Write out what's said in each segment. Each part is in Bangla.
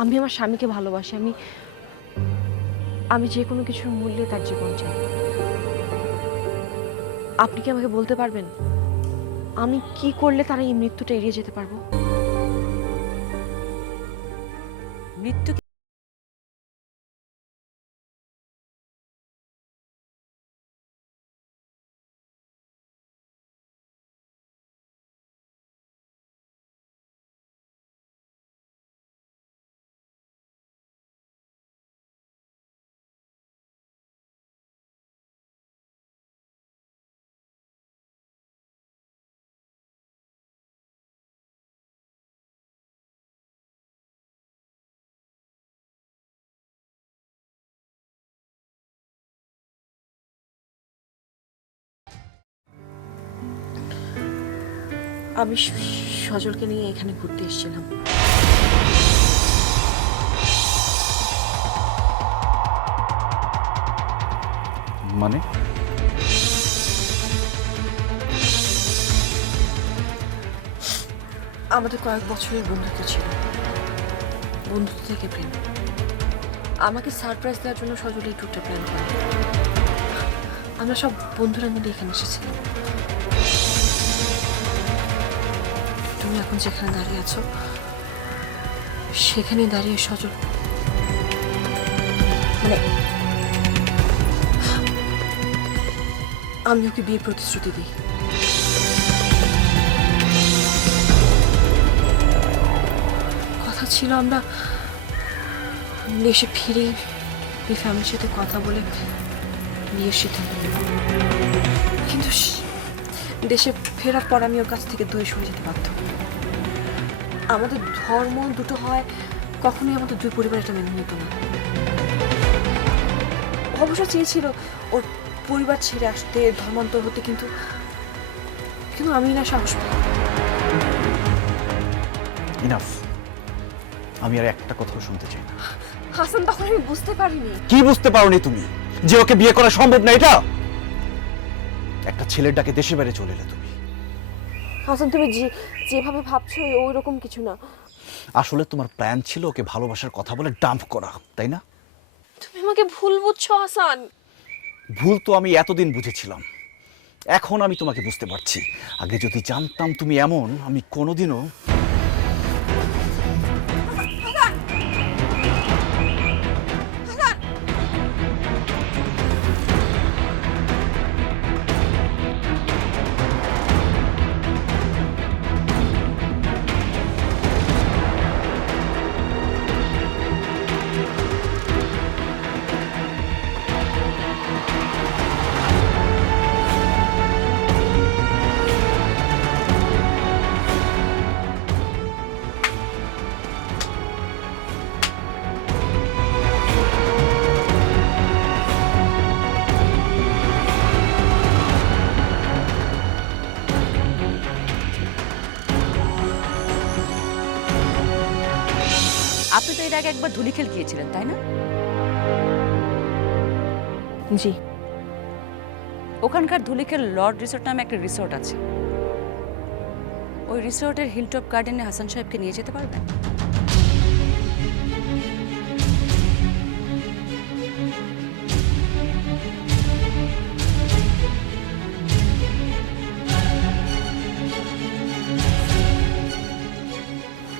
আমি আমার স্বামীকে ভালোবাসি। আমি যে কোনো কিছুর মূল্যে তার জীবন চাই। আপনি কি আমাকে বলতে পারবেন আমি কি করলে তারা এই মৃত্যুটা এড়িয়ে যেতে পারবো? মৃত্যু আমি সজলকে নিয়ে এখানে ঘুরতে এসেছিলাম। মানে আমাদের কয়েক বছরের বন্ধুত্ব ছিল, বন্ধুত্ব থেকে প্রেম। আমাকে সারপ্রাইজ দেওয়ার জন্য সজল এই ট্যুরটা প্ল্যান করে। আমরা সব বন্ধুরা মিলে এখানে এসেছিলাম। তুমি এখন যেখানে দাঁড়িয়ে আছো সেখানে দাঁড়িয়ে সজল মানে আমি ওকে বিয়ের প্রতিশ্রুতি দিই। কথা ছিল আমরা দেশে ফিরে এই ফ্যামিলির সাথে কথা বলে বিয়ের সিদ্ধান্ত নেব, কিন্তু দেশে ফেরার পর আমি ওর কাছ থেকে দূরে সরে যেতে বাধ্য। আমাদের ধর্ম দুটো হয়, কখনোই আমাদের দুই পরিবার এটা মেনে নিত না। অবশ্য চেয়েছিল ওর পরিবার ছেড়ে আসতে, ধর্মান্তর হতে, কিন্তু আমি না সাহস পাই। ইনাফ, আমি আর একটা কথাও শুনতে চাই না। হাসান, তখন আমি বুঝতে পারিনি। কি বুঝতে পারোনি তুমি? যে ওকে বিয়ে করা সম্ভব না এটা? একটা ছেলের ডাকে দেশে বাইরে চলে এলে তুমি। হাসান, তুমি যেভাবে ভাবছো ওই রকম কিছু না। আসলে তোমার প্ল্যান ছিল ওকে ভালোবাসার কথা বলে ডাম্প করা, তাই না? তুমি আমাকে ভুল বুঝছো হাসান। ভুল তো আমি এতদিন বুঝেছিলাম, এখন আমি তোমাকে বুঝতে পারছি। আগে যদি জানতাম তুমি এমন, আমি কোনোদিনও আপনি তো এর আগে একবার ধুলিখেল গিয়েছিলেন, তাই না? জি। ওখানকার ধুলিখেল লর্ড রিসোর্ট নামে একটা রিসোর্ট আছে। ওই রিসোর্টের হিলটপ গার্ডেনে হাসান সাহেবকে নিয়ে যেতে পারবেন?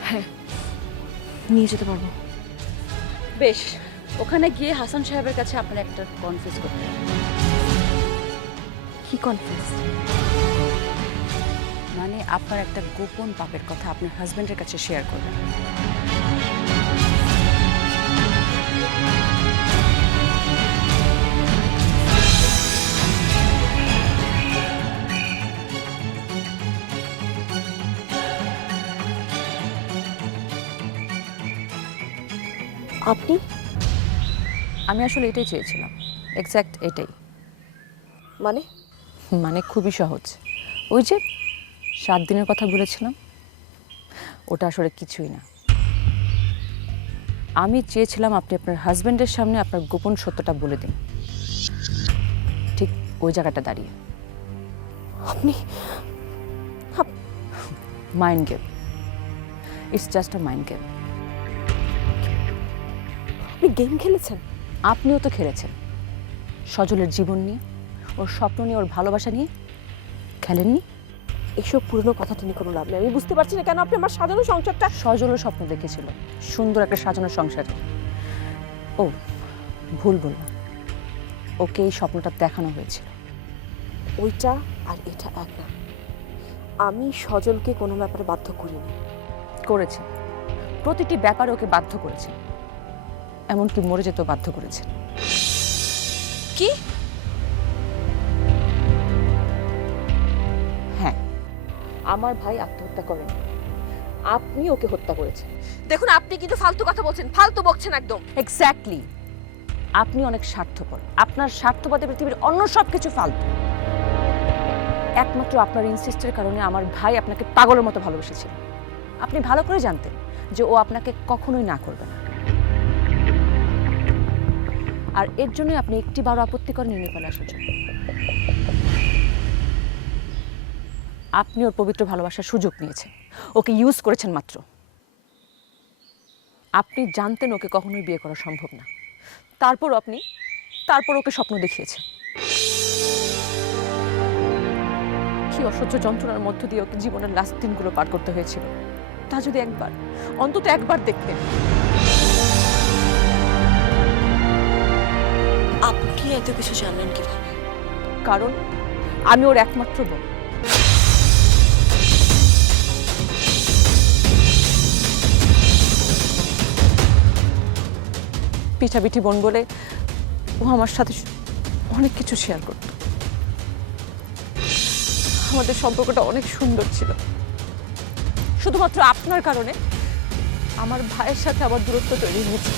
হ্যাঁ, নিয়ে যেতে পারবো। বেশ, ওখানে গিয়ে হাসান সাহেবের কাছে আপনার একটা কনফিউজ করতে হবে। কি কনফিউজ? মানে আপনার একটা গোপন পাপের কথা আপনার হাজবেন্ডের কাছে শেয়ার করবেন। আপনি? আমি আসলে এটাই চেয়েছিলাম, এক্স্যাক্ট এটাই। মানে খুবই সহজ। ওই যে 7 দিনের কথা বলেছিলাম, ওটা আসলে কিছুই না। আমি চেয়েছিলাম আপনি আপনার হাজবেন্ডের সামনে আপনার গোপন সত্যটা বলে দিন, ঠিক ওই জায়গাটা দাঁড়িয়ে। আপনি? Mind game, it's just a mind game. Game খেলেছেন? আপনিও তো খেলেছেন সজলের জীবন নিয়ে, ওর স্বপ্ন নিয়ে, ওর ভালোবাসা নিয়ে খেলেননি? এসব পুরনো কথা টেনে কোনো লাভ নেই। আমি বুঝতে পারছি না কেন আপনি আমার সাজানো সংসারটা। সজলও স্বপ্ন দেখেছিল সুন্দর একটা সাজানো সংসার। ও ভুল বললাম, ওকে এই স্বপ্নটা দেখানো হয়েছিল। ওইটা আর এটা এক না। আমি সজলকে কোনো ব্যাপারে বাধ্য করিনি। করেছে, প্রতিটি ব্যাপারে ওকে বাধ্য করেছে, এমনকি মরে যেতেও বাধ্য করেছে। কি? হ্যাঁ, আমার ভাই আত্মহত্যা করেন, আপনি ওকে হত্যা করেছেন। দেখুন আপনি কিন্তু ফালতু কথা বলছেন, ফালতু বকছেন একদম। এক্স্যাক্টলি, আপনি অনেক স্বার্থপর। আপনার স্বার্থপরতে পৃথিবীর অন্য সব কিছু ফালতু। একমাত্র আপনার ইনসিস্টের কারণে আমার ভাই আপনাকে পাগলের মতো ভালোবেসেছিল। আপনি ভালো করে জানতেন যে ও আপনাকে কখনোই না করবে না, আর এর জন্যই আপনি একটি বারো আপত্তি করেন নেপালে আসার জন্য। আপনি ওর পবিত্র ভালোবাসার সুযোগ নিয়েছেন, ওকে ইউজ করেছেন মাত্র। আপনি জানতেন ওকে কখনোই বিয়ে করা সম্ভব না, তারপর ওকে স্বপ্ন দেখিয়েছেন। কি অসহ্য যন্ত্রণার মধ্য দিয়ে ওকে জীবনের লাস্ট দিনগুলো পার করতে হয়েছিল, তা যদি একবার, অন্তত একবার দেখতেন। আপনি এত কিছু জানলেন কিভাবে? কারণ আমি ওর একমাত্র বোন। পিঠাপিঠি বোন বলে ও আমার সাথে অনেক কিছু শেয়ার করত। আমাদের সম্পর্কটা অনেক সুন্দর ছিল। শুধুমাত্র আপনার কারণে আমার ভাইয়ের সাথে আবার দূরত্ব তৈরি হয়েছে।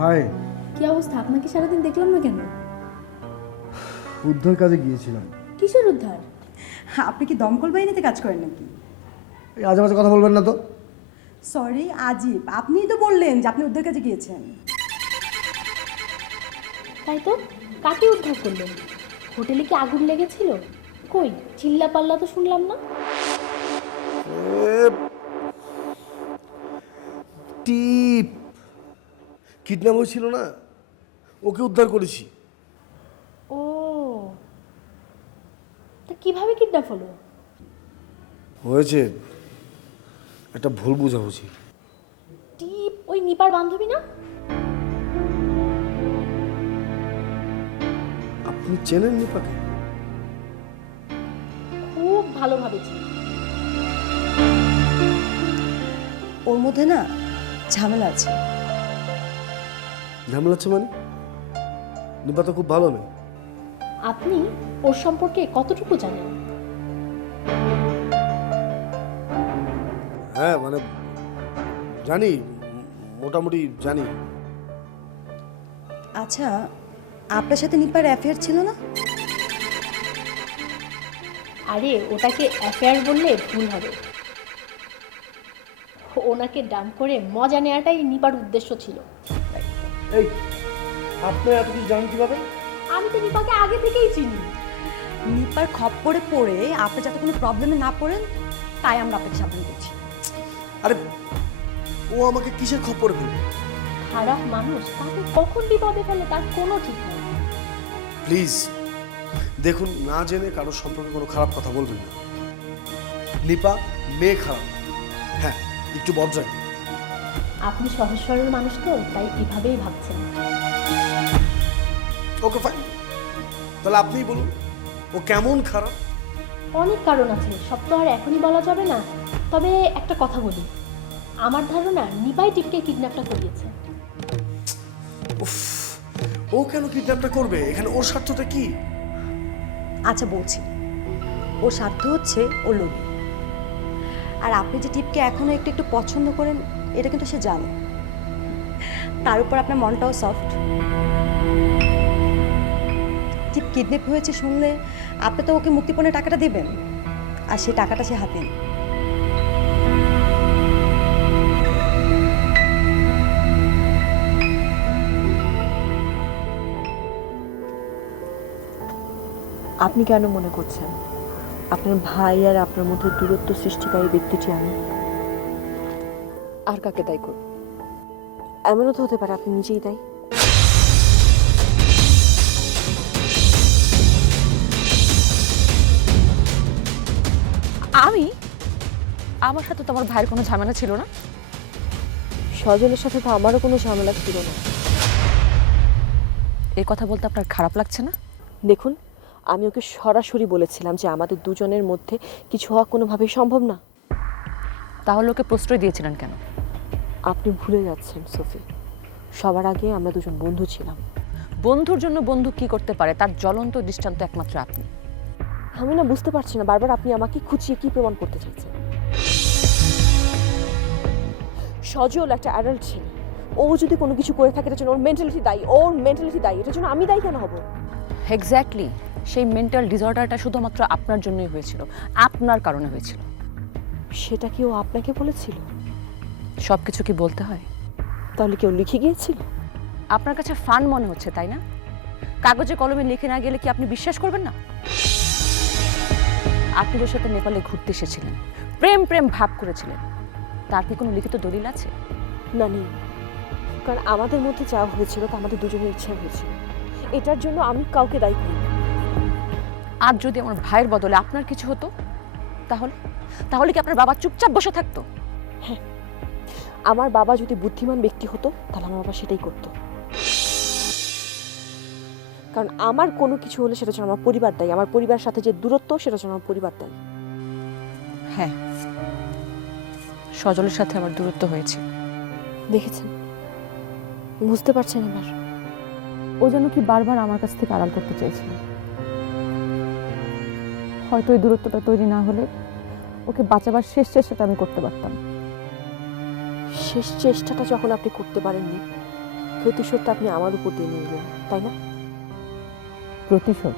হাই, কি অবস্থা? আপনাকে সারাদিন দেখলাম না কেন? উদ্ধার কাজে গিয়েছিলাম। কিসের উদ্ধার? আপনি কি দমকল বাহিনীতে কাজ করেন নাকি? এই আজে বাজে কথা বলবেন না তো। সরি আজিব, আপনিই তো বললেন যে আপনি উদ্ধার কাজে গিয়েছেন। তাই তো, কাকে উদ্ধার করলেন? হোটেলে কি আগুন লেগেছিল? কই চিল্লা পাল্লা তো শুনলাম না। টিপ কিডন্যাপ হয়েছিল না, ওকে উদ্ধার করেছি। ও, তা কিভাবে কিডন্যাপ হলো? হয়েছে একটা ভুল বুঝাবুঝি। টিপ ওই নিপার বান্ধবী না? আপনি চেনেন নিপাকে? খুব ভালোভাবে চিনি। ওর মধ্যে না ঝামেলা আছে। ঝামেলা আছে মানে? নিপা তো খুব ভালো মেয়ে। আপনি ওর সম্পর্কে কতটুকু জানেন? হ্যাঁ মানে জানি, মোটামুটি জানি। আচ্ছা, আপনার সাথে নিপার অ্যাফেয়ার ছিল না? আরে ওটাকে অ্যাফেয়ার বললে ভুল হবে। ওনাকে ডাম্প করে মজা নেওয়াটাই নিপার উদ্দেশ্য ছিল। এই আপনি এত কিছু জানেন কিভাবে? আমি তো নিপাকে আগে থেকেই চিনি। নিপার খপ্পরে পড়ে আপনি যাতে কোনো প্রবলেমে না পড়েন তাই আমরা আপনাকে সাবধান করছি। আরে ও আমাকে কিসের খপ্পরে ফেলবে? খারাপ মানুষ তাকে কখন বিপদে ফেলে তার কোনো ঠিক নেই। প্লিজ দেখুন, না জেনে কারোর সম্পর্কে কোনো খারাপ কথা বলবেন না। নিপা মেয়ে খারাপ, হ্যাঁ একটু বজ্জায়। আপনি সহজ সরল মানুষ তো, তাই এভাবেই ভাবছেন। ওকে ফাইন, তাহলে আপনিই বলুন ও কেমন খারাপ? অনেক কারণ আছে, সব তো আর এখনই বলা যাবে না। তবে একটা কথা বলি, আমার ধারণা নিপাই টিপকে কিডন্যাপটা করিয়েছে। উফ, ও কেন কিডন্যাপটা করবে? এখানে ওর স্বার্থটা কি? আচ্ছা বলছি, ওর স্বার্থ হচ্ছে ও লোভী। আর আপনি যে টিপকে এখনো একটু একটু পছন্দ করেন এটা কিন্তু সে জানে। তার উপর আপনার মনটাও সফট। টিপ কিডন্যাপ হয়েছে শুনলে আপনি তো ওকে মুক্তিপণের টাকাটা দেবেন, আর সেই টাকাটা সে হাতে নেই। আপনি কেন মনে করছেন আপনার ভাই আর আপনার মধ্যে দূরত্ব সৃষ্টিকারী ব্যক্তিটি আমি? আর কাকে দায়ী করব? এমনও তো হতে পারে আপনি নিজেই দায়ী। আমি? আমার সাথে তো আমার ভাইয়ের কোনো ঝামেলা ছিল না। সজলের সাথে তো আমারও কোনো ঝামেলা ছিল না। এই কথা বলতে আপনার খারাপ লাগছে না? দেখুন, আমি ওকে সরাসরি বলেছিলাম যে আমাদের দুজনের মধ্যে কিছু হওয়া কোনোভাবেই সম্ভব না। তাহলে ওকে প্রশ্রয় দিয়েছিলেন কেন? আপনি ভুলে যাচ্ছেন সফি, সবার আগে আমরা দুজন বন্ধু ছিলাম। বন্ধুর জন্য বন্ধু কি করতে পারে তার জ্বলন্ত দৃষ্টান্ত একমাত্র আপনি। আমি না বুঝতে পারছি না বারবার আপনি আমাকে খুঁচিয়ে কি প্রমাণ করতে চাইছেন। সজল একটা অ্যাডাল্ট ছেলে, ও যদি কোনো কিছু করে থাকে এটার জন্য ওর মেন্টালিটি দায়ী, এটার জন্য আমি দায়ী কেন হব? এক্স্যাক্টলি, সেই মেন্টাল ডিসঅর্ডারটা শুধুমাত্র আপনার জন্যই হয়েছিল, আপনার কারণে হয়েছিল। সেটা কি ও আপনাকে বলেছিল? সব কিছু কি বলতে হয়? তাহলে কেউ লিখে গিয়েছিল? আপনার কাছে ফান মনে হচ্ছে তাই না? কাগজে কলমে লিখে না গেলে কি আপনি বিশ্বাস করবেন না? আপনি ওর সাথে নেপালে ঘুরতে এসেছিলেন, প্রেম প্রেম ভাব করেছিলেন, তার কি কোনো লিখিত দলিল আছে? না, নেই। কারণ আমাদের মধ্যে যা হয়েছিল তা আমাদের দুজনের ইচ্ছা হয়েছিল, এটার জন্য আমি কাউকে দায়ী করি। আর যদি আমার ভাইয়ের বদলে আপনার কিছু হতো তাহলে তাহলে কি আপনার বাবা চুপচাপ বসে থাকতো? হ্যাঁ, আমার বাবা যদি বুদ্ধিমান ব্যক্তি হতো তাহলে আমার বাবা সেটাই করতো। কারণ আমার কোনো কিছু হলে সেটা জন্য আমার পরিবার দায়ী, আমার পরিবারের সাথে যে দূরত্ব সেটা জন্য আমার পরিবার দায়ী। হ্যাঁ, সজলের সাথে আমার দূরত্ব হয়েছে। দেখেছেন, বুঝতে পারছেন এবার? ও যেন কি বারবার আমার কাছ থেকে আড়াল করতে চাইছিল। হয়তো এই দূরত্বটা তৈরি না হলে ওকে বাঁচাবার শেষ চেষ্টাটা আমি করতে পারতাম। শেষ চেষ্টাটা যখন আপনি করতে পারেননি, প্রতিশোধটা আপনি আমার উপর দিয়ে নিলেন, তাই না? প্রতিশোধ?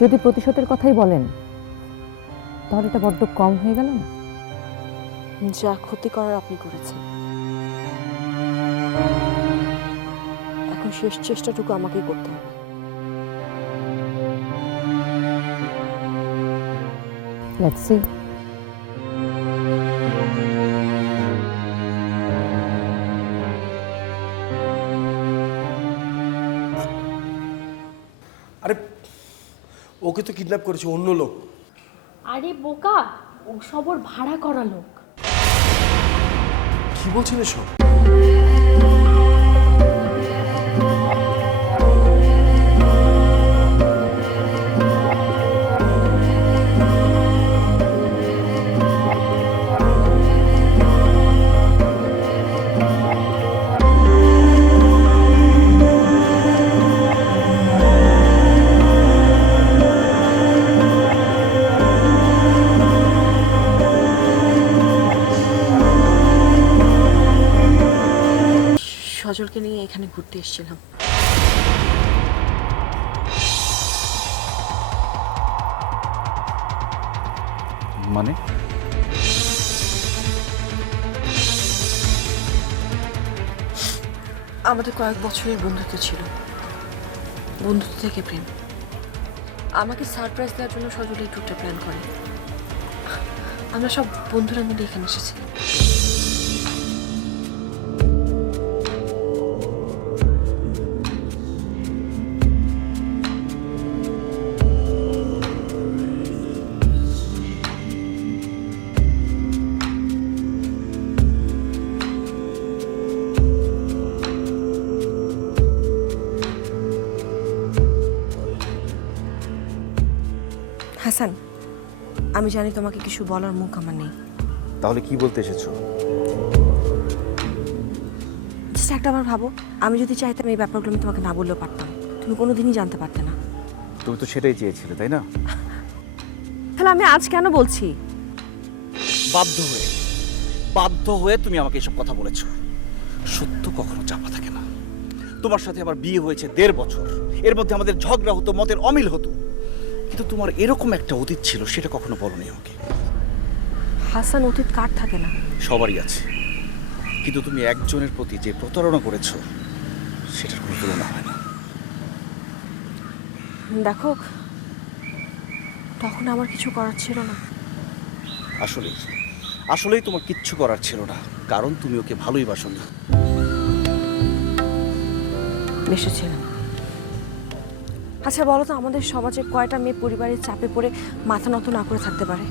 যদি প্রতিশোধের কথাই বলেন তাহলে এটা বড্ড কম হয়ে গেল না? যা ক্ষতি করার আপনি করেছেন, এখন শেষ চেষ্টাটুকু আমাকেই করতে হবে। Let's see. আরে ওকে তো কিডন্যাপ করেছে অন্য লোক। আরে বোকা, ও সব ওর ভাড়া করা লোক। কি বলছেন এসব? সজলকে নিয়ে এখানে ঘুরতে এসেছিলাম। মানে? আমাদের কয়েক বছরের বন্ধুত্ব ছিল, বন্ধুত্ব থেকে প্রেম। আমাকে সারপ্রাইজ দেওয়ার জন্য সজল এই ট্যুরটা প্ল্যান করে। আমরা সব বন্ধুরা মিলে এখানে এসেছিলাম। হাসান, আমি জানি তোমাকে কিছু বলার মুখ আমার নেই। তাহলে কি বলতে এসেছো? জাস্ট একটা বার ভাবো, আমি যদি চাইতাম এই ব্যাপারগুলো আমি তোমাকে না বললেও পারতাম, তুমি কোনোদিনই জানতে পারতে না। তুমি তো সেটাই চেয়েছিলে তাই না? তাহলে আমি আজ কেন বলছি? বাধ্য হয়ে তুমি আমাকে এসব কথা বলেছো। সত্য কখনো চাপা থাকে না, তোমার সাথে আমার বিয়ে হয়েছে 1.5 বছর, এর মধ্যে আমাদের ঝগড়া হতো, মতের অমিল হতো, কিন্তু তোমার এরকম একটা অতীত ছিল সেটা কখনো বলোনি আমাকে। হাসান, অতীত কার থাকে না? সবারই আছে, কিন্তু তুমি একজনের প্রতি যে প্রতারণা করেছো সেটার কোনো তুলনা হয় না। দেখো, তখন আমার কিছু করার ছিল না। আসলেই তোমার কিচ্ছু করার ছিল না, কারণ তুমি ওকে ভালোই বাসনি। বেসেছিলাম। আচ্ছা বলো তো, আমাদের সমাজে কয়টা মেয়ে পরিবারের চাপে পড়ে মাথা নত না করে থাকতে পারে?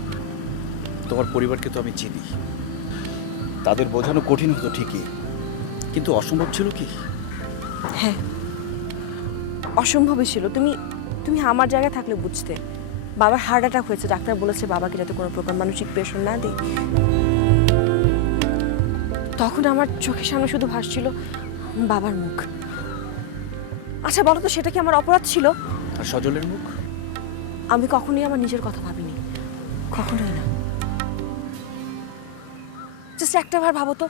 তোমার পরিবারকে তো আমি চিনি, তাদের বোঝানো কঠিন হতো ঠিকই, কিন্তু অসম্ভব ছিল কি? হ্যাঁ, অসম্ভবই ছিল। তুমি আমার জায়গায় থাকলে বুঝতে। বাবার হার্ট অ্যাটাক হয়েছে, ডাক্তার বলেছে বাবাকে যাতে কোনো প্রকার মানসিক প্রেশার না দিই। তখন আমার চোখের সামনে শুধু ভাসছিল বাবার মুখ। আচ্ছা বলো তো, সেটা কি আমার অপরাধ ছিল? আর সজলের মুখ? আমি কখনোই আমার নিজের কথা ভাবিনি, কখনোই না। জাস্ট একটাবার ভাবো তো,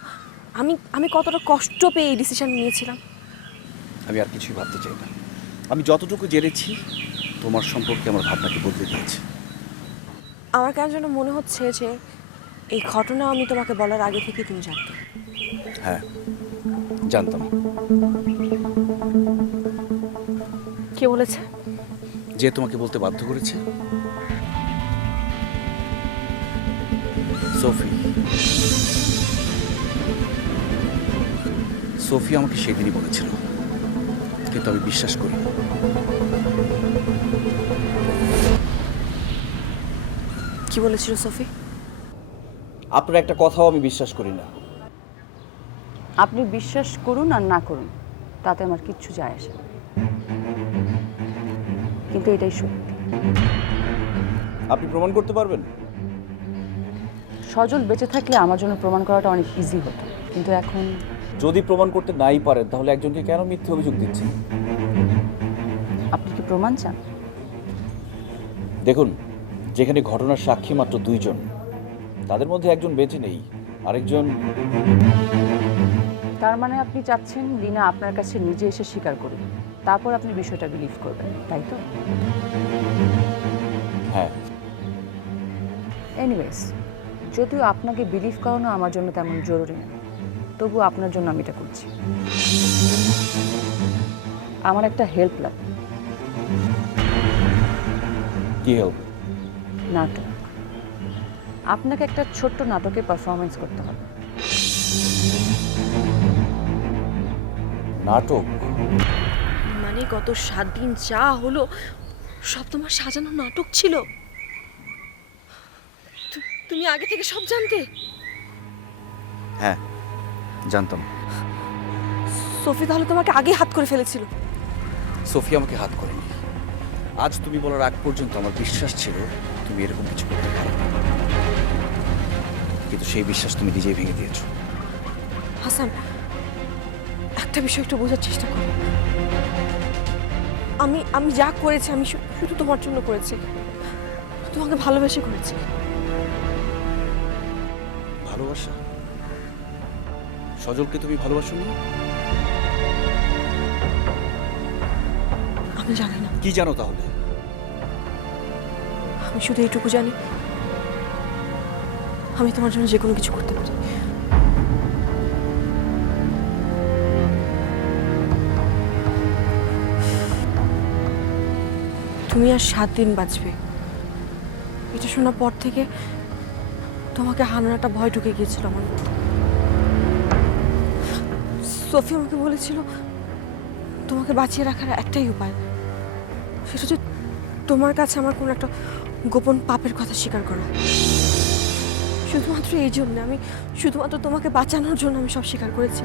আমি কতটা কষ্ট পেয়ে এই ডিসিশন নিয়েছিলাম। আমি আর কিছুই ভাবতে চাই না। আমি যতটুকু জেনেছি তোমার সম্পর্কে আমার ভাবনাকে বদলে দিয়েছে। আমার কেন যেন মনে হচ্ছে যে এই ঘটনা আমি তোমাকে বলার আগে থেকে তুমি জানতে। হ্যাঁ, জানতাম। কে বলেছে? যে তোমাকে বলতে বাধ্য করেছে? সোফি আমাকে সেদিনই বলেছিল, কিন্তু আমি বিশ্বাস করি না। কি বলেছিল সোফি? আপনার একটা কথাও আমি বিশ্বাস করি না। আপনি বিশ্বাস করুন আর না করুন, তাতে আমার কিচ্ছু যায় আসে না, কিন্তু এটাই সত্যি। আপনি প্রমাণ করতে পারবেন? সজল বেঁচে থাকলে আমার জন্য প্রমাণ করাটা অনেক ইজি হতো, কিন্তু এখন যদি প্রমাণ করতে নাই পারেন তাহলে একজনকে কেন মিথ্যে অভিযোগ দিচ্ছেন? আপনি কি প্রমাণ চান? দেখুন, যেখানে ঘটনার সাক্ষী মাত্র 2 জন, তাদের মধ্যে একজন বেঁচে নেই, আরেকজন। তার মানে আপনি চাচ্ছেন রিনা আপনার কাছে নিজে এসে স্বীকার করুন, তারপর আপনি বিষয়টা বিলিভ করবেন, তাই তো? হ্যাঁ। এনিওয়েজ, যদিও আপনাকে বিলিভ করানো আমার জন্য তেমন জরুরি না, তবু আপনার জন্য আমি এটা করছি। আমার একটা হেল্প লাগবে। কি হেল্প? নাটক। আপনাকে একটা ছোট্ট নাটকে পারফরমেন্স করতে হবে। নাটক? মানে গত 7 দিন যা হলো সব তোমার সাজানো নাটক ছিল? তুমি আগে থেকে সব জানতে? হ্যাঁ, জানতাম। সোফি তাহলে তোমাকে আগে হাত করে ফেলেছিল? সোফি আমাকে হাত করেনি। আজ তুমি বলার আগ পর্যন্ত আমার বিশ্বাস ছিল তুমি এরকম কিছু করতে পারো, কিন্তু সেই বিশ্বাস তুমি নিজেই ভেঙে দিয়েছো। হাসান, একটা বিষয় একটু বোঝার চেষ্টা করো। আমি যা করেছি আমি শুধু তোমার জন্য করেছি, তোমাকে ভালোবেসে করেছি। ভালোবাসা? সজলকে তুমি ভালোবাসোনি? আমি জানি না। কি জানো তাহলে? আমি শুধু এইটুকু জানি, আমি তোমার জন্য যে কোনো কিছু করতে পারি। তুমি আর 7 দিন বাঁচবে, এটা শোনার পর থেকে তোমাকে হারানোর একটা ভয় ঢুকে গিয়েছিল আমার মধ্যে। সোফি আমাকে বলেছিল তোমাকে বাঁচিয়ে রাখার একটাই উপায়, সেটা হচ্ছে তোমার কাছে আমার কোনো একটা গোপন পাপের কথা স্বীকার করা। শুধুমাত্র এই জন্য, আমি শুধুমাত্র তোমাকে বাঁচানোর জন্য আমি সব স্বীকার করেছি।